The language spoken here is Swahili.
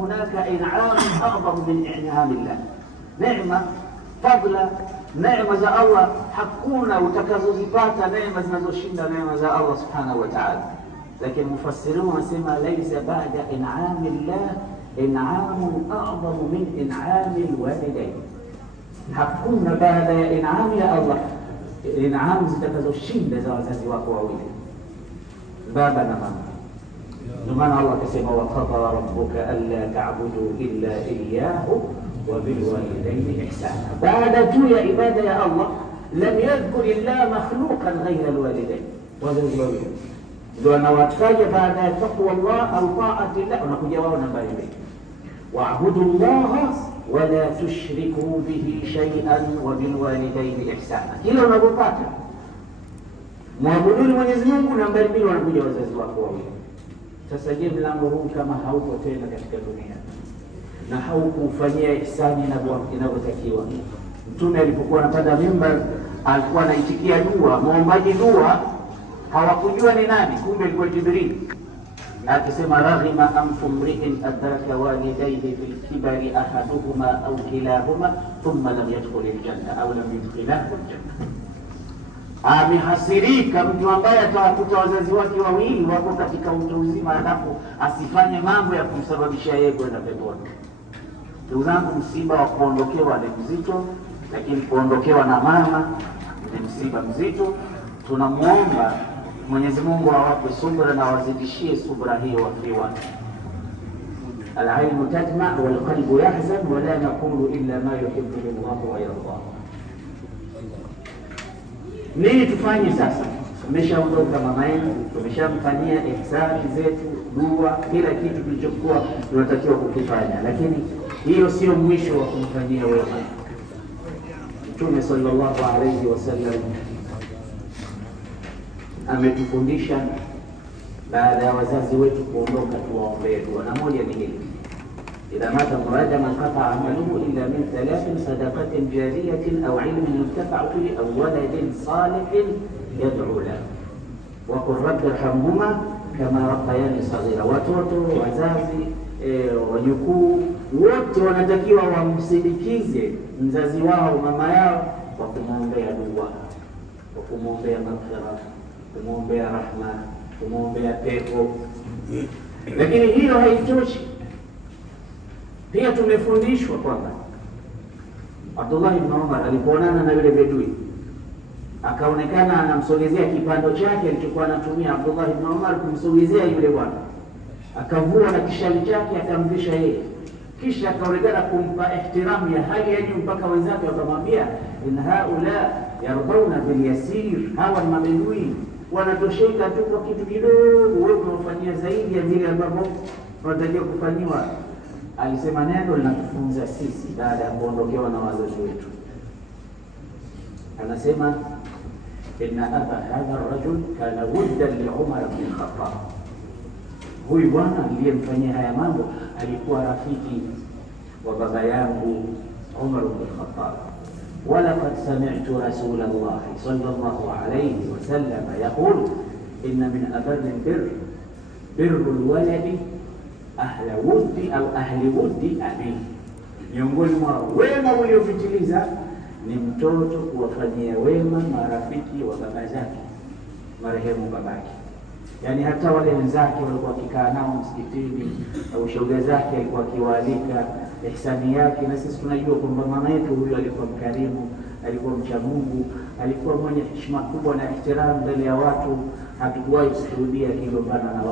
هناك إنعام أعظم من إنعام الله. نعمة فضلا, neema za Allah hakuna utakazozipata neema zinazoshinda neema za Allah subhanahu wa ta'ala. Lakini mufassirun wanasema laysa ba'da in'ami Allah in'amun a'zamu min in'ami alwalidayn, hakuna baada ya in'ami ya Allah in'am zitakazoshinda za wazazi wako wawili, baba na mama. Ndio maana Allah akasema wa qadara rabbuka alla ta'budu illa iyyahu wa bil walidayni ihsana. Baada tu ya ibada ya Allah lam yadhkur illa makhluqan ghayra al walidayn, wazazi wawili ndio anawataja baada ya taqwa Allah au ta'ati Allah. Unakuja wao nambari 2, wa'budu Allah wa la tushriku bihi shay'an wa bil walidayni ihsana. Kila unapopata muabuduni Mwenyezi Mungu, nambari 2 wanakuja wazazi wako wawili. Sasa je, mlango huu kama hauko tena katika dunia na haukufanyia ihsani inavyotakiwa? Mtume alipokuwa anapanda mimbar alikuwa anaitikia dua, muombaji dua hawakujua ni nani, kumbe ilikuwa Jibril, akisema raghima anfu mri'in adraka walidayhi fil kibari ahaduhuma au kilahuma thumma lam yadkhul aljanna au lam yadkhilahu aljanna. Amehasirika mtu ambaye atawakuta wazazi wake wawili wako katika utu uzima alafu asifanye mambo ya kumsababisha yeye kwenda peponi. Ndugu zangu, msiba wa kuondokewa ni mzito, lakini kuondokewa na mama ni msiba mzito. Tunamuomba Mwenyezi Mungu awape subra na wazidishie subra hiyo wafiwa. Al-ainu tajma wal qalbu yahzan wa la naqulu illa ma yuhibbu Allah wa yarda. Nini tufanye sasa? Tumeshaondoka mama yenu, tumeshamfanyia ihsani zetu, dua, kila kitu kilichokuwa tunatakiwa kukifanya, lakini hiyo sio mwisho wa kumfanyia wema. Mtume sallallahu alayhi wasallam ametufundisha baada ya wazazi wetu kuondoka tuwaombee dua, na moja ni hili: idha mata muradama qata amaluhu illa min 3 sadaqatin jariyatin aw ilmin yuntafa'u bihi aw waladin salihin yad'u lahu wa qur rabbi irhamhuma kama rabbayani saghira. Watoto, wazazi, wajukuu wote wanatakiwa wamsindikize mzazi wao, mama yao, kwa kumwombea dua, kwa kumwombea maghfira, kumwombea rahma, kumwombea pepo. Lakini hiyo haitoshi. Pia tumefundishwa kwamba Abdullah ibn Umar alipoonana na yule bedui, akaonekana anamsogezea kipando chake alichokuwa anatumia Abdullah ibn Umar kumsogezea yule bwana, akavua na kishali chake akamvisha yeye, kisha akaonekana kumpa ihtiramu ya hali ya juu mpaka wenzake wakamwambia, in haula yardawna bil yasir, hawa ni mabedui wanatosheka tu kwa kitu kidogo, wewe unafanyia zaidi ya vile ambavyo tunatakiwa kufanyiwa. Alisema neno linatufunza sisi baada ya kuondokewa na wazazi wetu. Anasema inna aba hadha rajul kana wuddan li Umar ibn Khattab, huyu bwana aliyemfanyia haya mambo alikuwa rafiki wa baba yangu Umar ibn Khattab. ولقد سمعت رسول الله صلى الله عليه وسلم يقول إن من أبر البر بر الولد أهل ود أو أهل ود أبيه. Miongoni mwa wema uliopitiliza ni mtoto kuwafanyia wema marafiki wa baba zake, marehemu babake. Yani hata wale wenzake walikuwa wakikaa nao msikitini au shoga zake alikuwa akiwaalika, ihsani yake. Na sisi tunajua kwamba mama yetu huyu alikuwa mkarimu, alikuwa mcha Mungu, alikuwa mwenye heshima kubwa na ihtiramu mbele ya watu. Hatukuwahi kushuhudia kigombana na